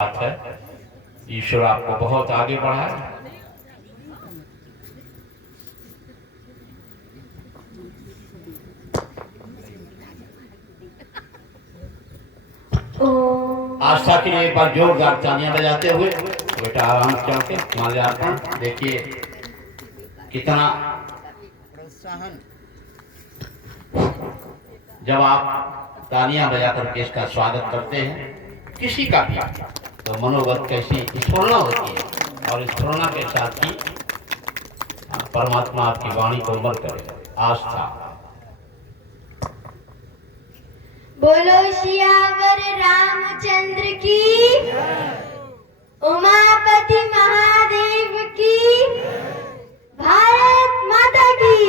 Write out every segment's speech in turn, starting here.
बात है। ईश्वर आपको बहुत आगे बढ़ाए। आस्था के लिए एक बार जोरदार तालियां बजाते हुए बेटा आराम से चल के माल्यार्पण देखिए कितना प्रोत्साहन। जब आप तालियां बजाकर के इसका स्वागत करते हैं किसी का भी तो मनोबल कैसी स्फुरना होती है और स्फुरना के साथ ही परमात्मा आपकी वाणी को अमर करे। आस्था। बोलो सियावर रामचंद्र की, उमापति महादेव की, भारत माता की,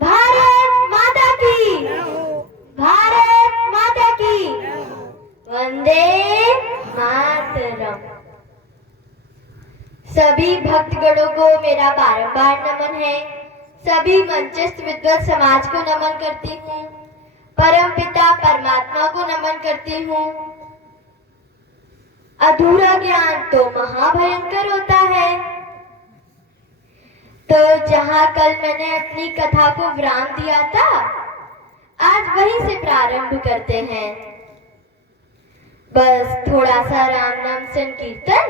भारत माता की, भारत माता की, वंदे मातरम। सभी भक्तगणों को मेरा बारंबार नमन है। सभी मंचस्थ विद्वत समाज को नमन करती हूँ। परम पिता परमात्मा को नमन करती हूँ। अधूरा ज्ञान तो महाभयंकर होता है। तो जहाँ कल मैंने अपनी कथा को विराम दिया था, आज वहीं से प्रारंभ करते हैं। बस थोड़ा सा राम नाम संकीर्तन,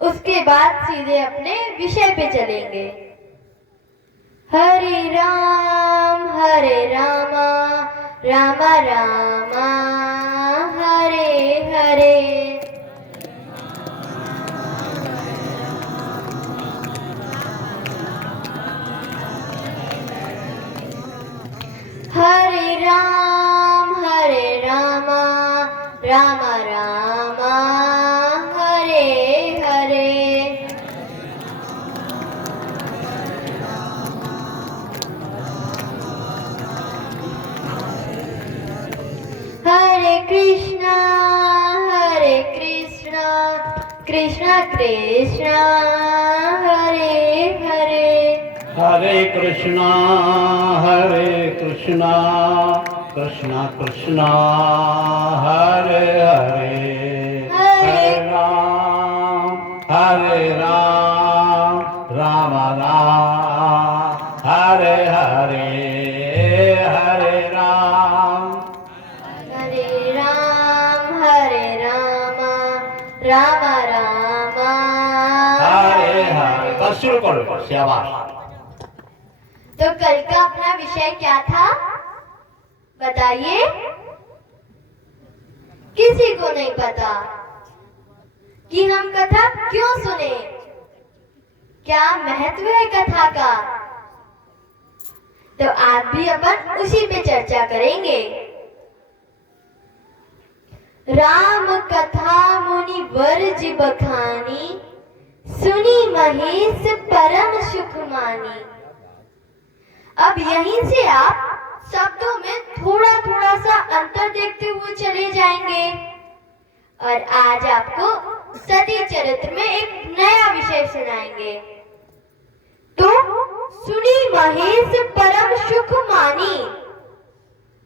उसके बाद सीधे अपने विषय पे चलेंगे। हरे राम राम राम हरे हरे। हरे राम राम राम हरे हरे। हरे कृष्णा कृष्णा कृष्णा हरे हरे। हरे कृष्णा कृष्णा कृष्णा हरे हरे। हरे राम राम राम हरे हरे। हरे राम राम राम हरे हरे। बस शुरू करो। शाबाश। तो कल का अपना विषय क्या था बताइए? किसी को नहीं पता कि हम कथा क्यों सुने, क्या महत्व है कथा का। तो आज भी अपन उसी पे चर्चा करेंगे। राम कथा मुनि वर्ज बखानी, सुनी महेश परम सुख मानी। अब यहीं से आप शब्दों में थोड़ा थोड़ा सा अंतर देखते हुए चले जाएंगे और आज आपको सती चरित्र में एक नया विषय सुनाएंगे। तो सुनी महेश परम सुख मानी,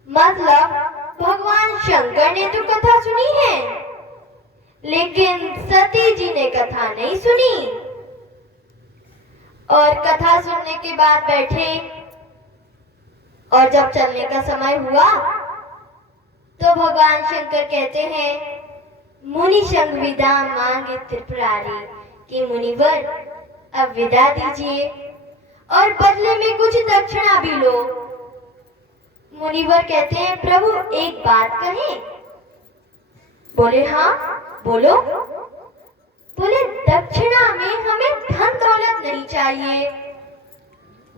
मतलब भगवान शंकर ने तो कथा सुनी है, लेकिन सती जी ने कथा नहीं सुनी। और कथा सुनने के बाद बैठे और जब चलने का समय हुआ तो भगवान शंकर कहते हैं, मुनि संग विदा मांगे त्रिपुरारी, कि मुनिवर अब विदा दीजिए और बदले में कुछ दक्षिणा भी लो। मुनिवर कहते हैं, प्रभु एक बात कहें? बोले हाँ बोलो। बोले दक्षिणा में हमें धन दौलत नहीं चाहिए।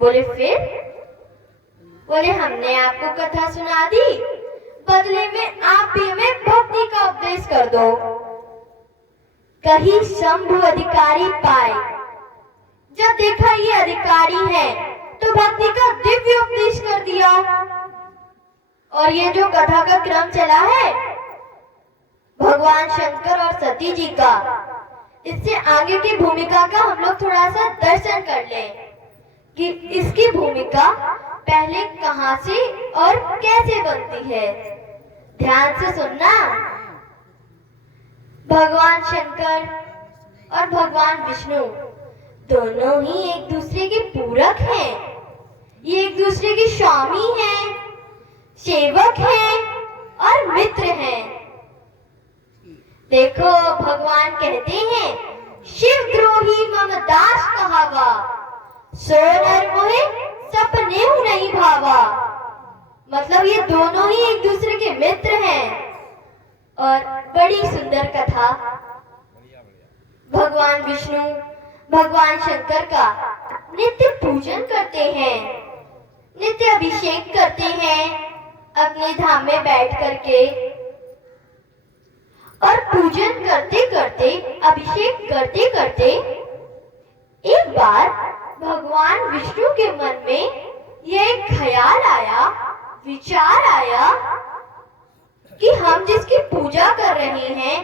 बोले फिर? बोले हमने आपको कथा सुना दी, बदले में आप भी हमें भक्ति का उपदेश कर दो। कहीं शंभु अधिकारी पाए, जब देखा ये अधिकारी है तो भक्ति का दिव्य उपदेश कर दिया। और ये जो कथा का क्रम चला है भगवान शंकर और सती जी का, इससे आगे की भूमिका का हम लोग थोड़ा सा दर्शन कर लें कि इसकी भूमिका पहले कहां से और कैसे बनती है। ध्यान से सुनना। भगवान शंकर और भगवान विष्णु दोनों ही एक दूसरे के पूरक हैं। ये एक दूसरे के स्वामी हैं, सेवक हैं और मित्र हैं। देखो भगवान कहते हैं, शिव द्रोही मम दास कहावा, सो नर मोहे सपने नहीं भावा। मतलब ये दोनों ही एक दूसरे के मित्र हैं। और बड़ी सुंदर कथा। भगवान विष्णु भगवान शंकर का नित्य पूजन करते हैं, नित्य अभिषेक करते हैं अपने धाम में बैठ करके। और पूजन करते करते, अभिषेक करते करते एक बार भगवान विष्णु के मन में यह एक ख्याल आया, विचार आया कि हम जिसकी पूजा कर रहे हैं,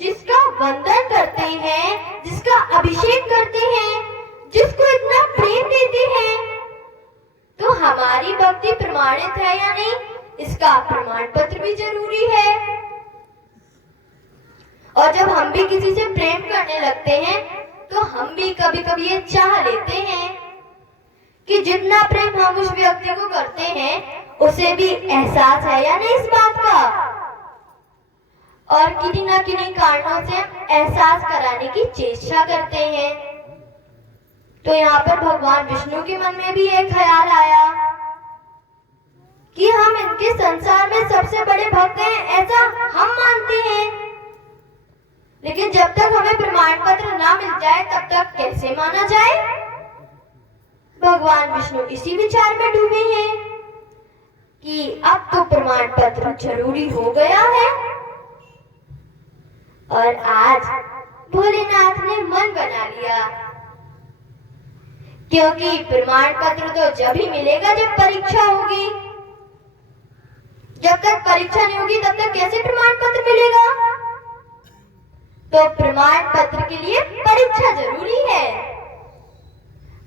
जिसका वंदन करते हैं, जिसका अभिषेक करते हैं, जिसको इतना प्रेम देते हैं, तो हमारी भक्ति प्रमाणित है या नहीं, इसका प्रमाण पत्र भी जरूरी है। और जब हम भी किसी से प्रेम करने लगते हैं तो हम भी कभी कभी ये चाह लेते हैं कि जितना प्रेम हम उस व्यक्ति को करते हैं उसे भी एहसास है या नहीं इस बात का। और किन्हीं ना किन्हीं कारणों से एहसास कराने की चेष्टा करते हैं। तो यहाँ पर भगवान विष्णु के मन में भी एक ख्याल आया कि हम इनके संसार में सबसे बड़े भक्त हैं, ऐसा हम मानते हैं, लेकिन जब तक हमें प्रमाण पत्र ना मिल जाए तब तक कैसे माना जाए। भगवान विष्णु इसी विचार में डूबे हैं कि अब तो प्रमाण पत्र जरूरी हो गया है। और आज भोलेनाथ ने मन बना लिया, क्योंकि प्रमाण पत्र तो जब ही मिलेगा जब परीक्षा होगी। जब तक परीक्षा नहीं होगी तब तक कैसे प्रमाण पत्र मिलेगा। तो प्रमाण पत्र के लिए परीक्षा जरूरी है।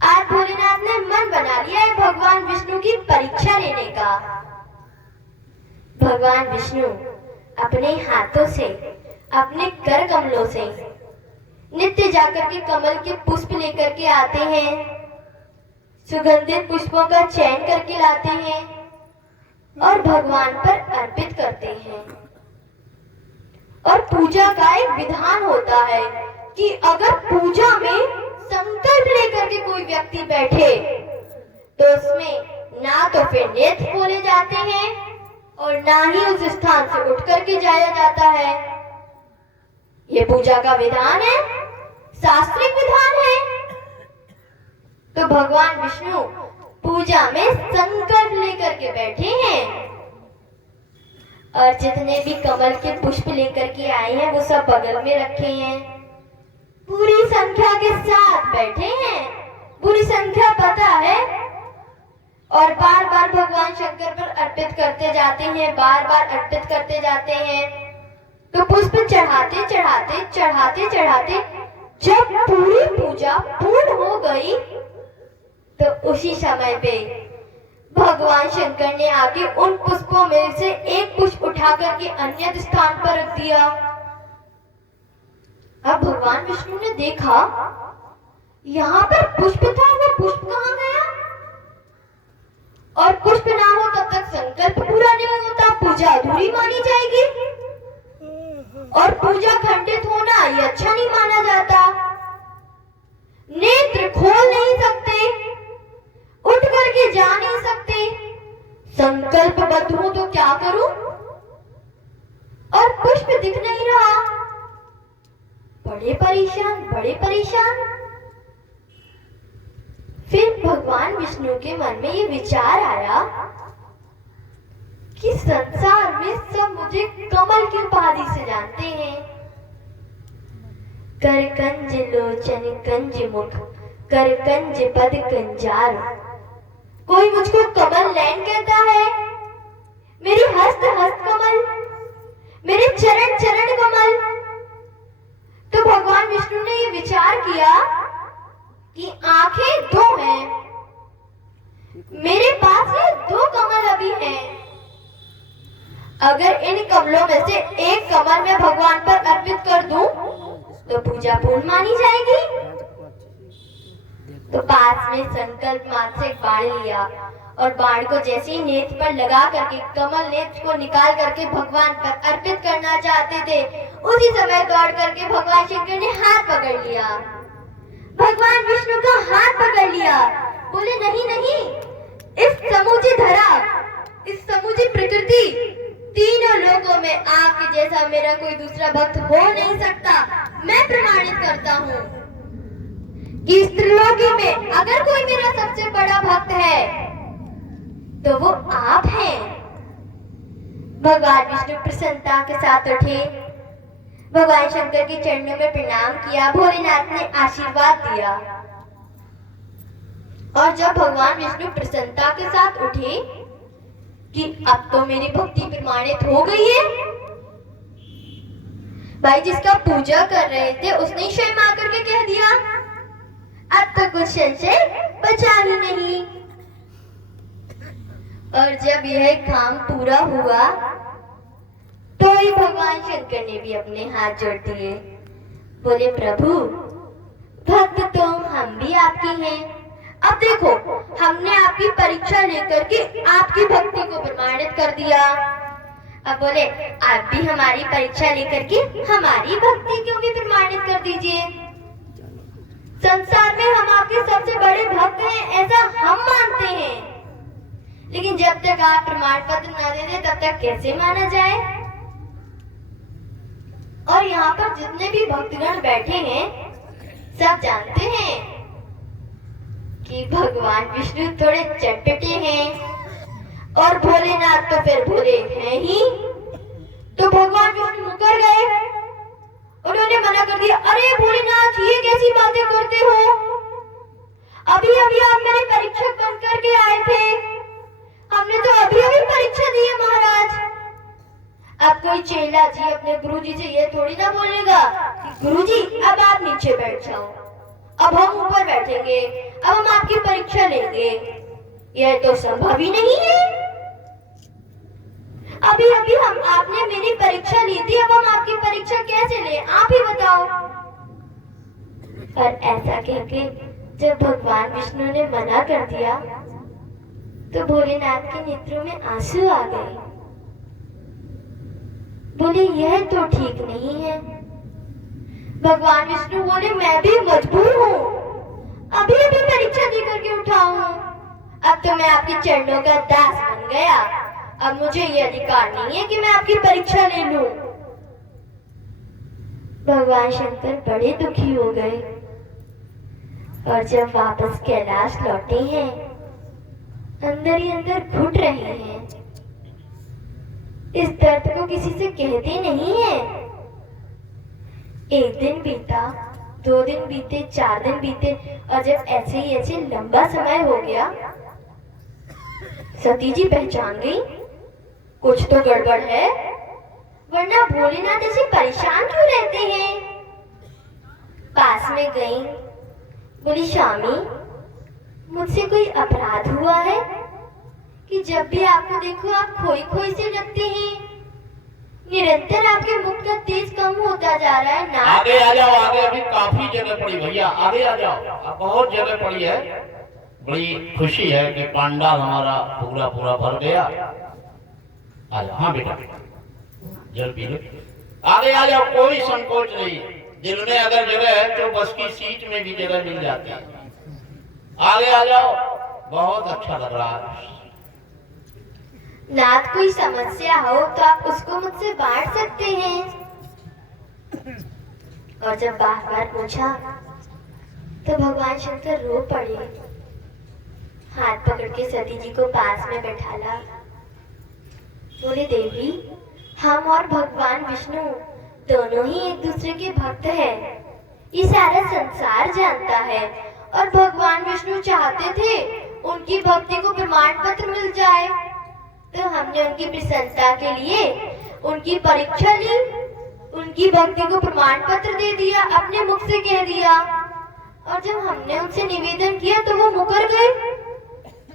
आज भोलेनाथ ने मन बना लिया है भगवान विष्णु की परीक्षा लेने का। भगवान विष्णु अपने हाथों से, अपने कर कमलों से नित्य जाकर के कमल के पुष्प लेकर के आते हैं, सुगंधित पुष्पों का चयन करके लाते हैं और भगवान पर अर्पित करते हैं। और पूजा का एक विधान होता है कि अगर पूजा में संकल्प लेकर के कोई व्यक्ति बैठे तो उसमें ना तो फिर नेत्र खोले जाते हैं और ना ही उस स्थान से उठ करके जाया जाता है। ये पूजा का विधान है, शास्त्रिक विधान है। तो भगवान विष्णु पूजा में संकल्प लेकर के बैठे हैं और जितने भी कमल के पुष्प लेकर के आए हैं वो सब बगल में रखे हैं, पूरी संख्या के साथ बैठे हैं, पूरी संख्या पता है। और बार बार भगवान शंकर पर अर्पित करते जाते हैं, बार बार अर्पित करते जाते हैं। तो पुष्प चढ़ाते चढ़ाते चढ़ाते चढ़ाते जब पूरी पूजा पूर्ण हो गई तो उसी समय पे भगवान शंकर ने आके उन पुष्पों में से एक पुष्प उठा करके अन्य स्थान पर रख दिया। अब भगवान विष्णु ने देखा यहाँ पर पुष्प था, वो पुष्प कहाँ गया। और पुष्प ना हो तब तक संकल्प पूरा नहीं होता, पूजा अधूरी मानी जाएगी और पूजा खंडित होना ये अच्छा नहीं माना जाता। नेत्र खोल नहीं सकते, उठ करके जा नहीं सकते, संकल्पबद्ध हूं तो क्या करूं। और पुष्प दिख नहीं रहा, बड़े परेशान, बड़े परेशान। फिर भगवान विष्णु के मन में ये विचार आया कि संसार में सब मुझे कमल की उपाधि से जानते हैं। कर कंज लोचन कंज मुख, कर कंज पद कंजार। कोई मुझको कमल नयन कहता है, मेरी हस्त हस्त कमल, मेरे चरण चरण कमल। तो भगवान विष्णु ने ये विचार किया कि आंखें दो हैं, मेरे पास ये दो कमल अभी हैं। अगर इन कमलों में से एक कमल मैं भगवान पर अर्पित कर दूं तो पूजा पूर्ण मानी जाएगी। तो पास में संकल्प मात्र से एक बाण लिया और बाण को जैसे ही नेत्र पर लगा करके कमल नेत्र को निकाल करके भगवान पर अर्पित करना चाहते थे, उसी समय दौड़ करके भगवान शंकर ने हाथ पकड़ लिया, भगवान विष्णु का हाथ पकड़ लिया। बोले नहीं नहीं, इस समूची धरा, इस समूची प्रकृति, तीनों लोगों में आपके जैसा मेरा कोई दूसरा भक्त हो नहीं सकता। मैं प्रमाणित करता हूँ कि इस त्रिलोकी में अगर कोई मेरा सबसे बड़ा भक्त है तो वो आप हैं। भगवान विष्णु प्रसन्नता के साथ उठे, भगवान शंकर के चरणों में प्रणाम किया, भोलेनाथ ने आशीर्वाद दिया। और जब भगवान विष्णु प्रसन्नता के साथ उठे कि अब तो मेरी भक्ति प्रमाणित हो गई है, भाई जिसका पूजा कर रहे थे उसने स्वयं आकर के कह दिया अब तो कुछ संशय बचा ही नहीं। और जब यह काम पूरा हुआ तो ही भगवान शंकर ने भी अपने हाथ जोड़ दिए, बोले प्रभु भक्त तो हम भी आपके हैं। अब देखो हमने आपकी परीक्षा लेकर के आपकी भक्ति को प्रमाणित कर दिया, अब बोले आप भी हमारी परीक्षा लेकर के हमारी भक्ति को भी प्रमाणित कर दीजिए। संसार में हम आपके सबसे बड़े भक्त हैं ऐसा हम मानते हैं, लेकिन जब तक आप प्रमाण पत्र न दे दे तब तक कैसे माना जाए। और यहाँ पर जितने भी भक्तगण बैठे हैं सब जानते हैं कि भगवान विष्णु थोड़े चटपटे हैं और भोलेनाथ तो फिर भोले हैं ही। तो भगवान विष्णु मुकर गए, उन्होंने मना कर दिया, अरे भोलेनाथ ये कैसी बातें करते हो, अभी अभी आप मेरे परीक्षक बन करके आए थे, हमने तो अभी अभी परीक्षा दी है महाराज। अब कोई चेला जी अपने गुरुजी से ये थोड़ी ना बोलेगा कि गुरुजी अब आप नीचे बैठ जाओ, अब हम ऊपर बैठेंगे, अब हम आपकी परीक्षा लेंगे, यह तो संभव ही नहीं है। अभी अभी हम आपने मेरी परीक्षा ली थी, अब हम आपकी परीक्षा कैसे लें, आप ही बताओ। और ऐसा कह के जब भगवान विष्णु ने मना कर दिया तो भोलेनाथ के नेत्रों में आंसू आ गए, बोले यह तो ठीक नहीं है। भगवान विष्णु बोले मैं भी मजबूर हूँ, अभी अभी परीक्षा दे करके उठा हूँ, अब तो मैं आपके चरणों का दास बन गया, अब मुझे ये अधिकार नहीं है कि मैं आपकी परीक्षा ले लूं। भगवान शंकर बड़े दुखी हो गए और जब वापस कैलाश लौटे हैं अंदर ही अंदर घुट रहे हैं, इस दर्द को किसी से कहते नहीं है। एक दिन बीता, 2 दिन बीते, 4 दिन बीते और जब ऐसे ही ऐसे लंबा समय हो गया, सती जी पहचान गई कुछ तो गड़बड़ है, वरना भोलेनाथ ऐसे परेशान क्यों रहते हैं। पास में गई, बोली स्वामी मुझसे कोई अपराध हुआ है कि जब भी आपको देखो आप खोई खोई से लगते हैं, निरंतर आपके मुख का तेज कम होता जा रहा है ना। आगे आ जाओ, आगे अभी काफी जगह पड़ी भैया, आगे आ जाओ, बहुत जगह पड़ी है। बड़ी खुशी है कि पांडाल हमारा पूरा पूरा भर गया। आ जाओ, हाँ बेटा जल पी लो, आगे आ जाओ, कोई संकोच नहीं, दिल में अगर जगह है तो बस की सीट में भी जगह मिल जाती है। आगे आ जाओ, बहुत अच्छा लग रहा है। नाथ कोई समस्या हो तो आप उसको मुझसे बांट सकते हैं। और जब बार बार पूछा तो भगवान शंकर रो पड़े, हाथ पकड़ के सती जी को पास में बैठाला, बोले देवी हम और भगवान विष्णु दोनों ही एक दूसरे के भक्त हैं, ये सारा संसार जानता है और भगवान विष्णु चाहते थे उनकी भक्ति को प्रमाण पत्र मिल जाए, तो हमने उनकी प्रसन्नता के लिए उनकी परीक्षा ली, उनकी भक्ति को प्रमाण पत्र दे दिया, अपने मुख से कह दिया। और जब हमने उनसे निवेदन किया तो वो मुकर गए,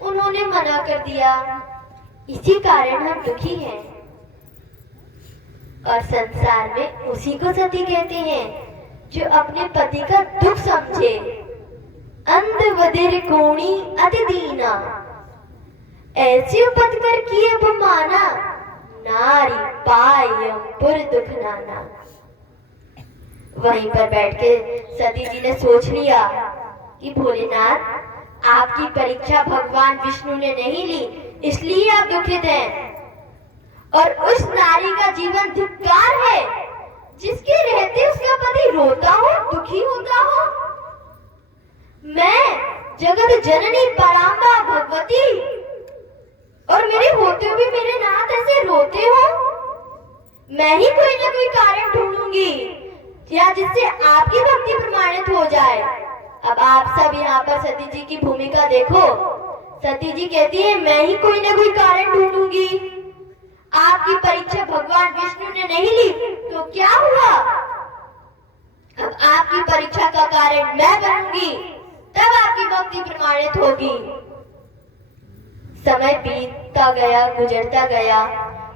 उन्होंने मना कर दिया, इसी कारण हम दुखी हैं। और संसार में उसी को सती कहते हैं जो अपने पति का दुख समझे। अंध बधिर कोणी अति दीना, ऐसी उपत कर किए अपमाना, नारी पायम पुर दुख नाना। वहीं पर बैठ के सती जी ने सोच लिया कि भोलेनाथ, आपकी परीक्षा भगवान विष्णु ने नहीं ली, इसलिए आप दुखित हैं। और उस नारी का जीवन धिक्कार है जिसके रहते उसका पति रोता हो, दुखी होता हो। मैं जगत जननी परांबा भगवती, और मेरे होते हुए मेरे नाथ ऐसे रोते हो। मैं ही कोई ना कोई कारण ढूंढूंगी या जिससे आपकी भक्ति प्रमाणित हो जाए। अब आप सब यहाँ पर सती जी की भूमिका देखो। सती जी कहती है मैं ही कोई ना कोई कारण ढूंढूंगी। आपकी परीक्षा भगवान विष्णु ने नहीं ली तो क्या हुआ? अब आपकी परीक्षा का कारण मैं बनूंगी, तब आपकी भक्ति प्रमाणित होगी। समय बीतता गया, गुजरता गया,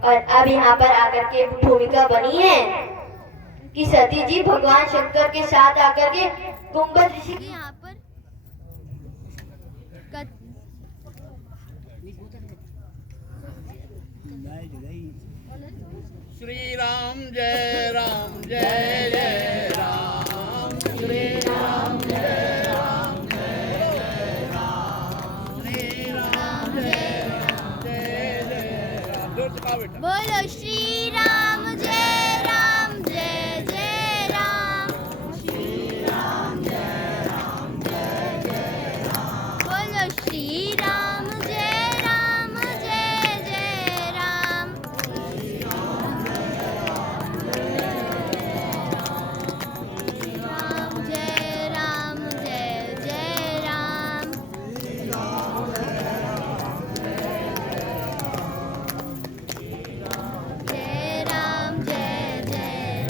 और अब यहाँ पर आकर के भूमिका बनी है कि सती जी भगवान शंकर के साथ आकर के गुंबद ऋषि के यहाँ पर श्री राम जय राम जय जय राम, श्री राम जय राम जय जय राम, श्री राम जय राम जय जय राम। जोर से कहो बेटा। बोलो श्री राम जय राम जय जय राम, श्री राम जय राम जय जय राम। बोलो श्री राम जय राम जय जय राम, श्री राम जय राम जय राम जय जय राम। जय राम जय जय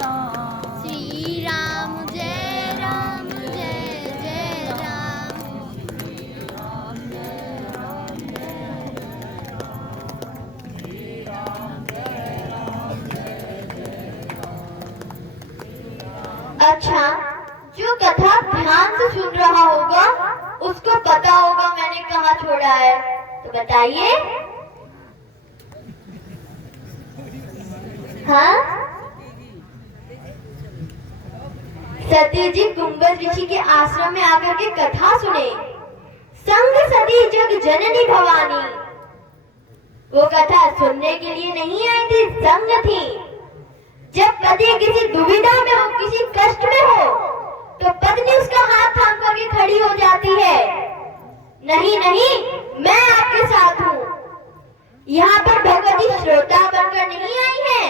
राम, श्री राम जय राम जय जय राम। अच्छा, जो कथा ध्यान से सुन रहा होगा उसको पता होगा मैंने कहाँ छोड़ा है, तो बताइए। हाँ, सती जी गुंबद ऋषि के आश्रम में आकर के कथा सुने। संग सती जग जननी भवानी, वो कथा सुनने के लिए नहीं आई थी, संग थी। जब पति किसी दुविधा में हो, किसी कष्ट में हो, तो पत्नी उसका हाथ थाम करके खड़ी हो जाती है। नहीं नहीं, मैं आपके साथ हूँ। यहाँ पर भगवती श्रोता बनकर नहीं आई है,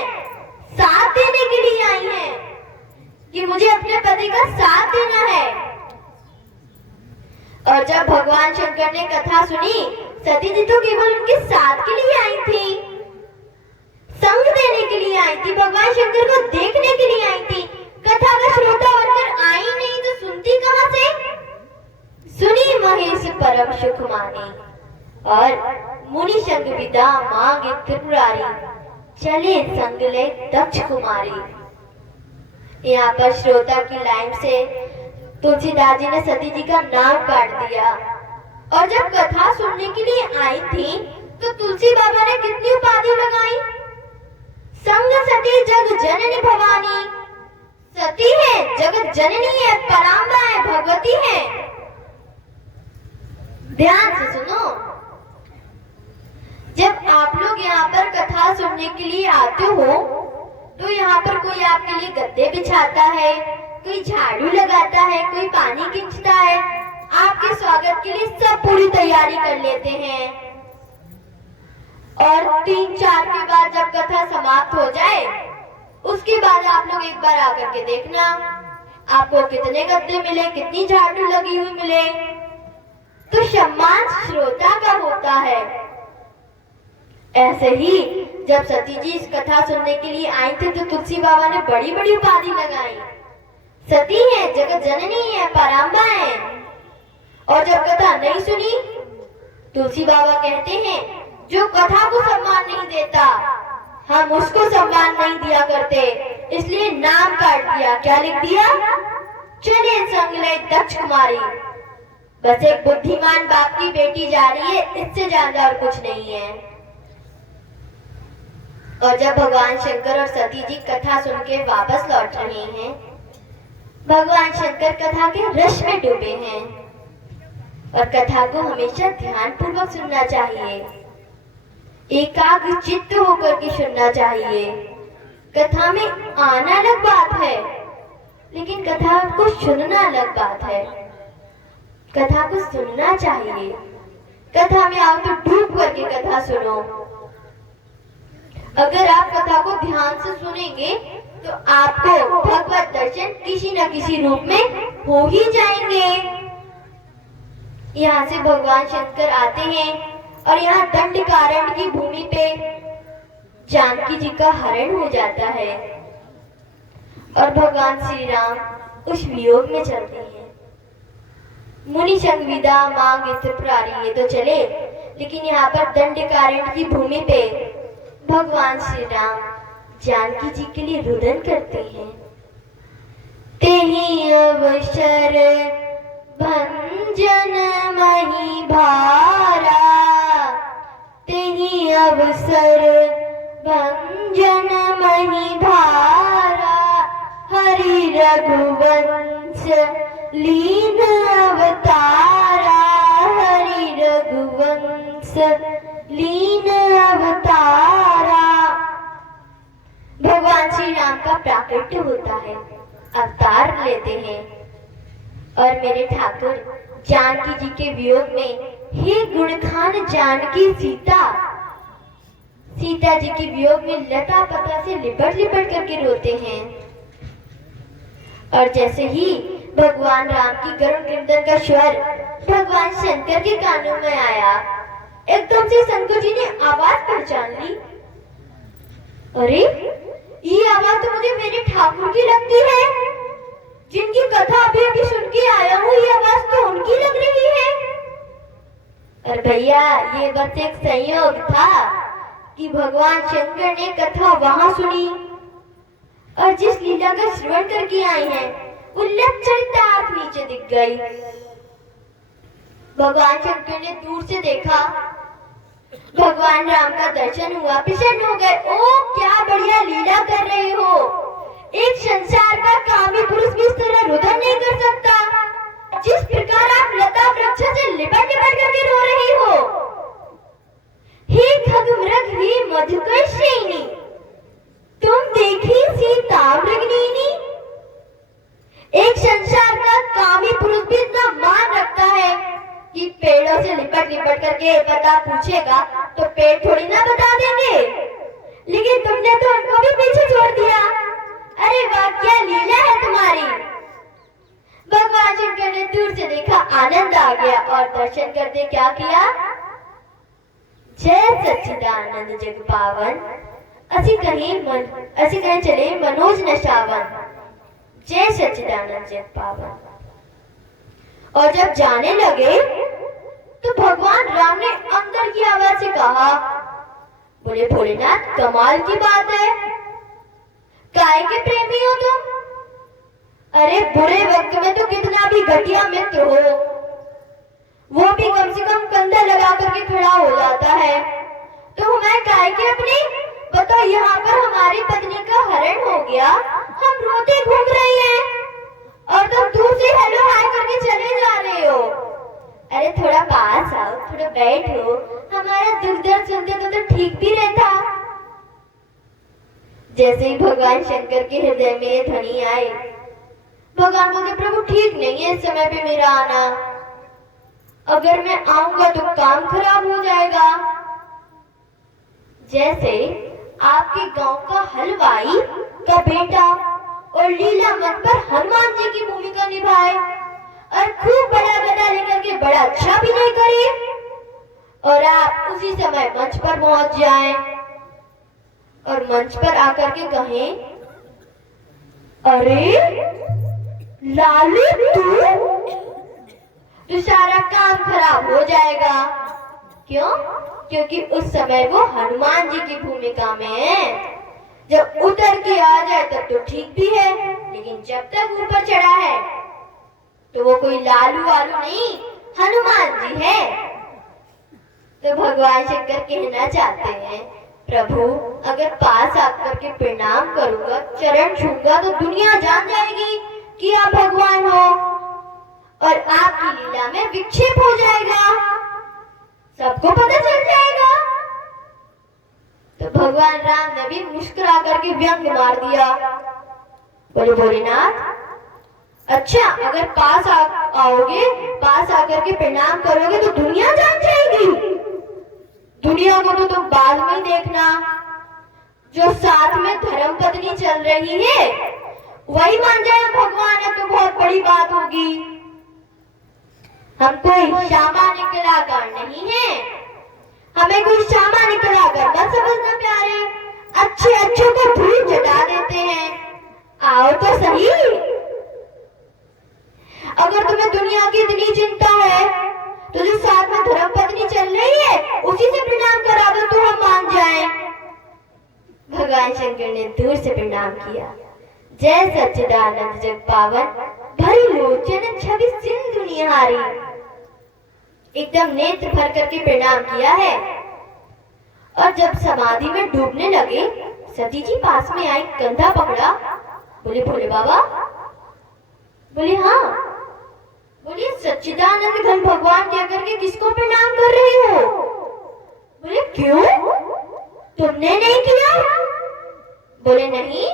साथ देने के लिए आई है कि मुझे अपने पति का साथ देना है। और जब भगवान शंकर ने कथा सुनी, सती जी तो केवल उनके साथ के लिए आई थी, संग देने के लिए आई थी, भगवान शंकर को देखने के लिए आई थी। कथा का श्रोता बनकर आई नहीं तो सुनती कहां से? सुनी महेश परम सुख माने, और मुनि संग विदा मांगे त्रिपुरारी, चले संग ले दक्ष कुमारी। यहाँ पर श्रोता की लाइन से तुलसीदास जी ने सती जी का नाम काट दिया। और जब कथा सुनने के लिए आई थी तो तुलसी बाबा ने कितनी उपाधि लगाई? संग सती जग जननी भवानी। सती है, जगत जननी है, परांबा है, भगवती है। ध्यान से सुनो। जब आप लोग यहाँ पर कथा सुनने के लिए आते हो तो यहाँ पर कोई आपके लिए गद्दे बिछाता है, कोई झाड़ू लगाता है, कोई पानी खींचता है। आपके स्वागत के लिए सब पूरी तैयारी कर लेते हैं। और 3-4 के बाद जब कथा समाप्त हो जाए, उसके बाद आप लोग एक बार आकर के देखना आपको कितने गद्दे मिले, कितनी झाड़ू लगी हुई मिले। तो सम्मान श्रोता का होता है। ऐसे ही जब सती जी इस कथा सुनने के लिए आई थी तो तुलसी बाबा ने बड़ी बड़ी उपाधि लगाई। सती है, जगत जननी है, परांबा है। और जब कथा नहीं सुनी तुलसी बाबा कहते हैं जो कथा को सम्मान नहीं देता, हम उसको सम्मान नहीं दिया करते, इसलिए नाम काट दिया। क्या लिख दिया? चले संग ले दक्ष कुमारी। बस एक बुद्धिमान बाप की बेटी जा रही है, इससे ज्यादा और कुछ नहीं है। और जब भगवान शंकर और सती जी कथा सुन के वापस लौट रहे हैं, भगवान शंकर कथा के रस में डूबे हैं। और कथा को हमेशा ध्यान पूर्वक सुनना चाहिए, एकाग्र चित्त होकर के सुनना चाहिए। कथा में आना अलग बात है, लेकिन कथा को सुनना अलग बात है। कथा को सुनना चाहिए। कथा में आओ तो डूब करके कथा सुनो। अगर आप कथा को ध्यान से सुनेंगे तो आपको भगवत दर्शन किसी न किसी रूप में हो ही जाएंगे। यहाँ से भगवान शंकर आते हैं और यहाँ दंडकारण्य की भूमि पे जानकी जी का हरण हो जाता है और भगवान श्री राम उस वियोग में चलते हैं। मुनि संग विदा मांग त्रिपुरारी, ये तो चले, लेकिन यहाँ पर दंडकारण्य की भूमि पे भगवान श्री राम जानकी जी के लिए रुदन करते हैं। तेहि अवसर भंजन मही भारा, तेहि अवसर भंजन मही धारा, हरि रघुवंश लीन अवतारा, हरि रघुवंश लीन अवतारा। भगवान श्री राम का प्राकट्य होता है, अवतार लेते हैं और मेरे ठाकुर जानकी जी के वियोग में हे गुणखान जानकी सीता, सीता जी के वियोग में लता पता से लिपट लिपट करके रोते हैं। और जैसे ही भगवान राम की गरुड़ कीर्तन का स्वर भगवान शंकर के कानों में आया, एकदम से शंकर जी ने आवाज पहचान ली। अरे ये आवाज तो मुझे मेरे ठाकुर की लगती है, जिनकी कथा अभी अभी सुन के आया हूँ, ये आवाज तो उनकी लग रही है। और भैया ये बस एक संयोग था कि भगवान शंकर ने कथा वहां सुनी और जिस लीला का श्रवण करके आए हैं वो लक्षणिक नीचे दिख गई। भगवान शंकर ने दूर से देखा, भगवान राम का दर्शन हुआ, प्रसन्न हो गए। ओ क्या बढ़िया लीला कर रहे हो, एक संसार का कामी पुरुष भी इस तरह रुदन नहीं कर सकता, जिस प्रकार आप लता वृक्ष से लिपट लिपट करके रो रही हो। हे खगमृग हे मधुकर्षिणी, तुम देखी सीतामृगनीनी। एक संसार का कामी पुरुष भी इतना मान रखता है कि पेड़ों से लिपट लिपट करके पता पूछेगा तो पेड़ थोड़ी ना बता देंगे, लेकिन तुमने तो उनको भी पीछे छोड़ दिया। अरे वाह क्या लीला है तुम्हारी। भगवान शंकर ने दूर से देखा, आनंद आ गया और दर्शन करते क्या किया, जय सच्चिदानंद जग पावन, असी कहीं चले मनोज नशावन, जय सच्चिदानंद जग पावन। और जब जाने लगे तो भगवान राम ने अंदर की आवाज से कहा, बोले भोलेनाथ कमाल की बात है, काय के प्रेमी हो तुम। अरे बुरे वक्त में तो कितना भी घटिया मित्र हो, वो भी कम से कम कंधा लगा करके खड़ा हो जाता है, तो मैं काय के अपनी। बताओ यहाँ पर हमारी पत्नी का हरण हो गया, हम रोते घूम रहे हैं और तुम दूर से हेलो हाय करके चले जा रहे हो। अरे थोड़ा पास आओ, थोड़ा बैठो, हमारा दुख दर्द सुनते तो ठीक भी रहता। जैसे ही भगवान शंकर के हृदय में ये ध्वनि आए, भगवान बोले प्रभु ठीक नहीं है इस समय पे मेरा आना, अगर मैं आऊंगा तो काम खराब हो जाएगा। जैसे आपके गांव का हलवाई का बेटा और लीला मंच पर हनुमान जी की भूमिका निभाए और खूब बड़ा गदा लेकर के बड़ा अच्छा भी नहीं करे, और आप उसी समय मंच पर पहुंच जाएं और मंच पर आकर के कहें, अरे लालू तू, तो सारा काम खराब हो जाएगा। क्यों? क्योंकि उस समय वो हनुमान जी की भूमिका में है। जब उतर के आ जाए तब तो ठीक भी है, लेकिन जब तक ऊपर चढ़ा है तो वो कोई लालू वालू नहीं, हनुमान जी है। तो भगवान शंकर कहना चाहते हैं, प्रभु अगर पास आकर के प्रणाम करूंगा, चरण छूंगा तो दुनिया जान जाएगी कि आप भगवान हो और आपकी लीला में विक्षेप हो जाएगा, सबको पता चल जाएगा। तो भगवान राम ने भी मुस्कुरा करके व्यंग मार दिया, बोले भोलेनाथ, अच्छा अगर पास आओगे, पास आकर के प्रणाम करोगे तो दुनिया जान जाएगी। दुनिया को तो तुम बाद में देखना, जो साथ में धर्म पत्नी चल रही है वही मान जाए भगवान है तो बहुत बड़ी बात होगी। हम कोई सामान्य कलाकार नहीं है, हमें कोई सामान्य कलाकार मत समझना प्यारे, अच्छे अच्छों को धूल जटा देते हैं, आओ तो सही। अगर तुम्हें दुनिया की इतनी चिंता है तो जो साथ में धर्म पत्नी चल रही है उसी से प्रणाम करा दो तो हम मान जाएं। भगवान शंकर ने दूर से प्रणाम किया। जय सच्चिदानंद जग पावन, भरी लोचन छवि सिंधु निहारी। एकदम नेत्र भर करके प्रणाम किया है। और जब समाधि में डूबने लगे, सती जी पास में आई, कंधा पकड़ा, बोले भोले बाबा, बोले हाँ, बोले सच्चिदानंद घन भगवान कह करके किसको प्रणाम कर रही हो? बोले क्यों, तुमने नहीं किया? बोले नहीं,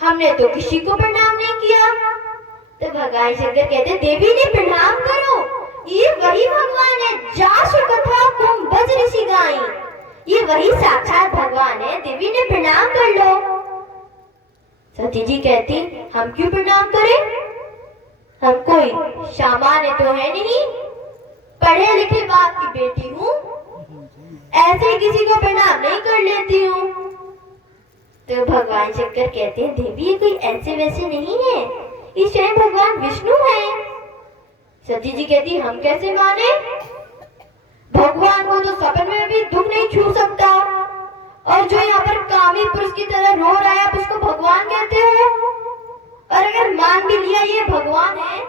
हमने तो किसी को प्रणाम नहीं किया। तो भगवान शंकर कहते, देवी ने प्रणाम करो, ये वही भगवान है, जासु कथा कुंभज ऋषि गाई, ये वही साक्षात भगवान है, देवी ने प्रणाम कर लो। सती जी कहती, हम क्यों प्रणाम करें, हम कोई सामान्य तो है नहीं, पढ़े लिखे बाप की बेटी हूँ, ऐसे किसी को प्रणाम नहीं कर लेती हूँ। तो भगवान शंकर कहते हैं, देवी ये कोई ऐसे वैसे नहीं है, ये स्वयं भगवान विष्णु है। सती जी कहती, हम कैसे माने, भगवान को तो सपन में भी दुख नहीं छू सकता, और जो यहाँ पर कामी पुरुष की तरह रो रहा है आप उसको भगवान कहते हो, और अगर मान भी लिया ये भगवान है,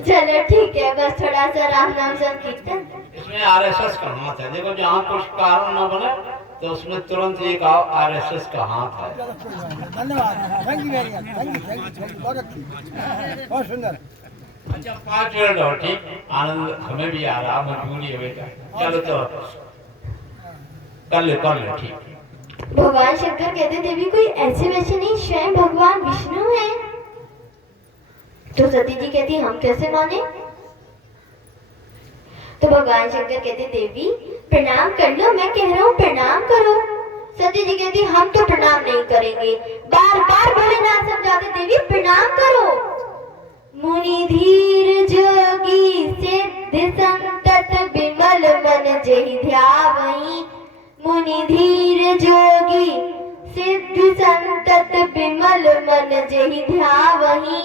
चलो ठीक है, बस थोड़ा सा राम नाम संकीर्तन। इसमें आरएसएस का हाथ है, देखो जहाँ कुछ कारण न बने तो उसमें तुरंत एक आरएसएस का हाथ है। धन्यवाद, thank you very much, thank you, बहुत अच्छी, बहुत सुंदर। अच्छा 5 मिनट और, ठीक, आनंद हमें भी आ रहा, मजबूरी है बेटा, चलो तो कर ले, ठीक। भगवान शंकर कहते, देवी कोई ऐसे वैसे नहीं, स्वयं भगवान विष्णु है। तो सती जी कहती, हम कैसे माने। तो भगवान शंकर कहते, देवी प्रणाम कर लो, मैं कह रहा हूँ प्रणाम करो। सती जी कहती, हम तो प्रणाम नहीं करेंगे, बार बार भोलेनाथ समझाते, देवी प्रणाम करो। मुनि धीर जोगी सिद्ध संतत विमल मन जेहि ध्यावहीं, मुनि धीर जोगी सिद्ध संतत विमल मन जेहि ध्यावहीं,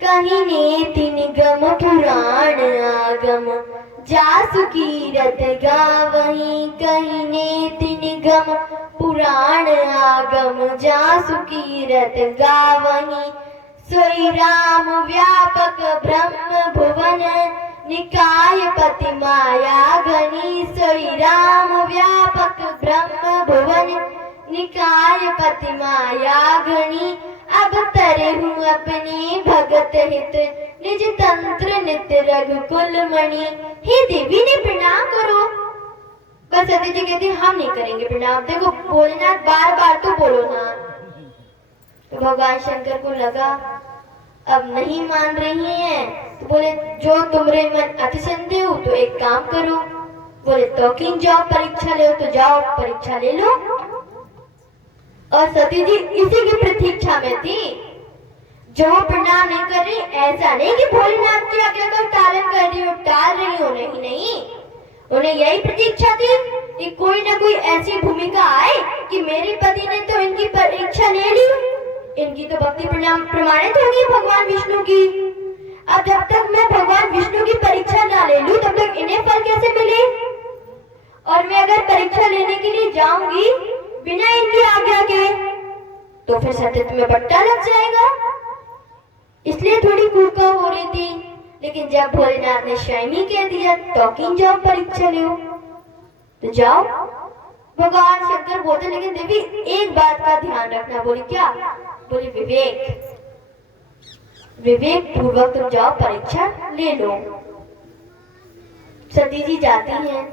कहीं नेति निगम पुराण आगम जासु कीरत गावहीं, कहीं नेति निगम पुराण आगम जासु कीरत गावहीं, सोई राम व्यापक ब्रह्म भुवन निकाय पति माया घनी, सोई राम व्यापक ब्रह्म भुवन निकाय पति माया घनी, अब तरे हूँ अपने भगत हित निज तंत्र नित्य रघुकुल मणि। हे देवी ने प्रणाम करो। बस सती जी कहती, हम नहीं करेंगे प्रणाम, देखो भोलेनाथ बार बार तो बोलो ना। तो भगवान शंकर को लगा अब नहीं मान रही हैं, तो बोले जो तुमरे मन अति संदेह हो तो एक काम करो, बोले तो किन जाओ परीक्षा ले, तो जाओ परीक्षा ले लो। और सती जी इसी की प्रतीक्षा में थी, जो प्रणाम नहीं कर रही, ऐसा नहीं कि भोलेनाथ की आज्ञा का पालन कर रही हो, टाल रही हो, नहीं, उन्हें यही प्रतीक्षा थी कि कोई ना कोई ऐसी भूमिका आए कि मेरे पति ने तो इनकी परीक्षा ले ली, इनकी तो भक्ति प्रमाणित होगी भगवान विष्णु की। अब जब तक मैं भगवान विष्णु की परीक्षा ना ले लूं तब तक इन्हें फल कैसे मिले? और मैं अगर परीक्षा लेने के लिए जाऊंगी बिना इनकी आज्ञा के तो फिर सतत में बट्टा लग जाएगा। इसलिए थोड़ी कूका हो रही थी, लेकिन जब भोलेनाथ ने स्वयं ही कह दिया तो किन जाओ परीक्षा लो तो जाओ। भगवान शंकर बोलते लेकिन देवी एक बात का ध्यान रखना। बोली क्या? बोली विवेक, विवेक पूर्वक तुम जाओ परीक्षा ले लो। सती जी जाती हैं,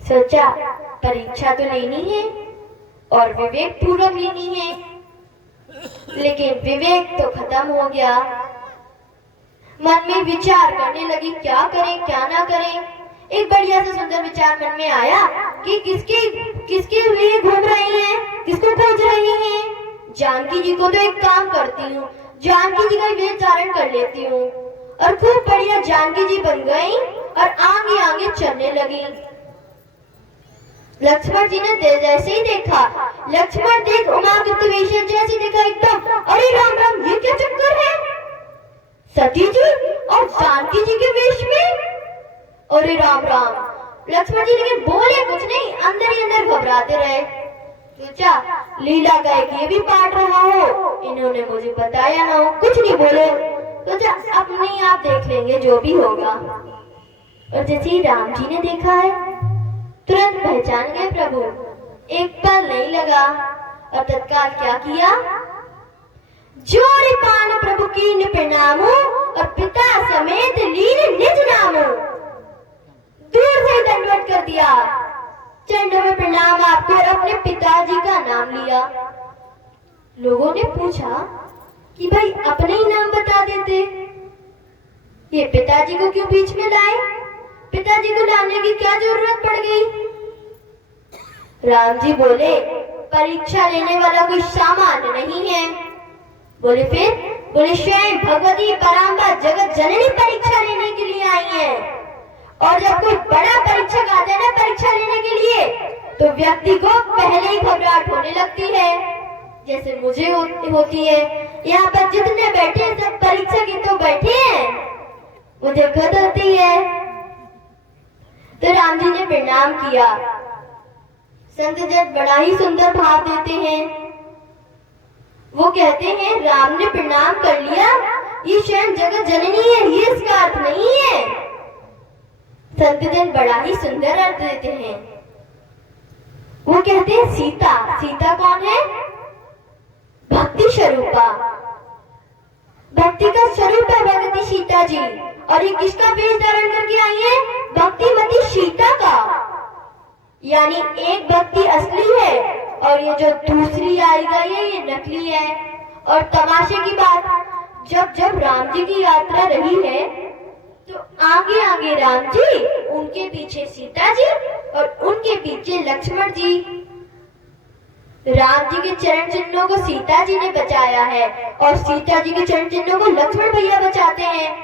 सोचा परीक्षा तो लेनी है और विवेक पूर्वक लेनी है, लेकिन विवेक तो खत्म हो गया। मन में विचार करने लगी क्या करें क्या ना करें। एक बढ़िया सा सुंदर विचार मन में आया कि किसके लिए घूम रही हैं, किसको खोज रही हैं। जानकी जी को तो एक काम करती हूँ, जानकी जी का वेश धारण कर लेती हूँ। और खूब बढ़िया जानकी जी बन गई और आगे आगे चलने लगी। लक्ष्मण जी ने जैसे ही देखा, लक्ष्मण देख उमा वेश जैसे देखा एकदम, अरे राम राम ये क्या चक्कर है? सती जी और जानकी जी के वेश में, अरे राम राम। लक्ष्मण जी लेकिन बोले कुछ नहीं, अंदर ही अंदर घबराते रहे। सोचा लीला का एक ये भी पाठ रहा हो, इन्होंने मुझे बताया ना हो, कुछ नहीं बोले। सोचा अपने आप देख लेंगे जो भी होगा। और जैसे ही राम जी ने देखा है तुरंत पहचान गए प्रभु। एक पल नहीं लगा और तत्काल क्या किया? जोड़ी पान प्रभु की प्रणामो और पिता समेत लीन निज नामो। दूर से दंडवत कर दिया, चरणों में प्रणाम आपको और अपने पिताजी का नाम लिया। लोगों ने पूछा कि भाई अपने ही नाम बता देते, ये पिताजी को क्यों बीच में लाए? पिताजी को लाने की क्या जरूरत पड़ गई? राम जी बोले परीक्षा लेने वाला कोई सामान्य नहीं है। बोले फिर? बोले स्वयं भगवती पराम्बा जगत जननी परीक्षा लेने के लिए आई है। और जब कोई बड़ा परीक्षक आता है ना परीक्षा लेने के लिए तो व्यक्ति को पहले ही घबराहट होने लगती है, जैसे मुझे होती है। यहाँ पर जितने बैठे हैं सब परीक्षक ही तो बैठे हैं, मुझे खुद होती है। तो राम जी ने प्रणाम किया। संत जन बड़ा ही सुंदर भाव देते हैं। वो कहते हैं राम ने प्रणाम कर लिया, ये स्वयं जगत जननी है, ये इसका अर्थ नहीं है। संत जन बड़ा ही सुंदर अर्थ देते हैं। वो कहते हैं सीता, सीता कौन है? भक्ति स्वरूपा, भक्ति का स्वरूप है भगवती सीता जी। और ये किसका वेश धारण करके आई है? भक्तिमती सीता का। यानी एक भक्ति असली है और ये जो दूसरी आई गई है ये नकली है। और तमाशे की बात, जब जब राम जी की यात्रा रही है तो आगे आगे राम जी, उनके पीछे सीता जी और उनके पीछे लक्ष्मण जी। राम जी के चरण चिन्हों को सीता जी ने बचाया है और सीता जी के चरण चिन्हों को लक्ष्मण भैया बचाते हैं।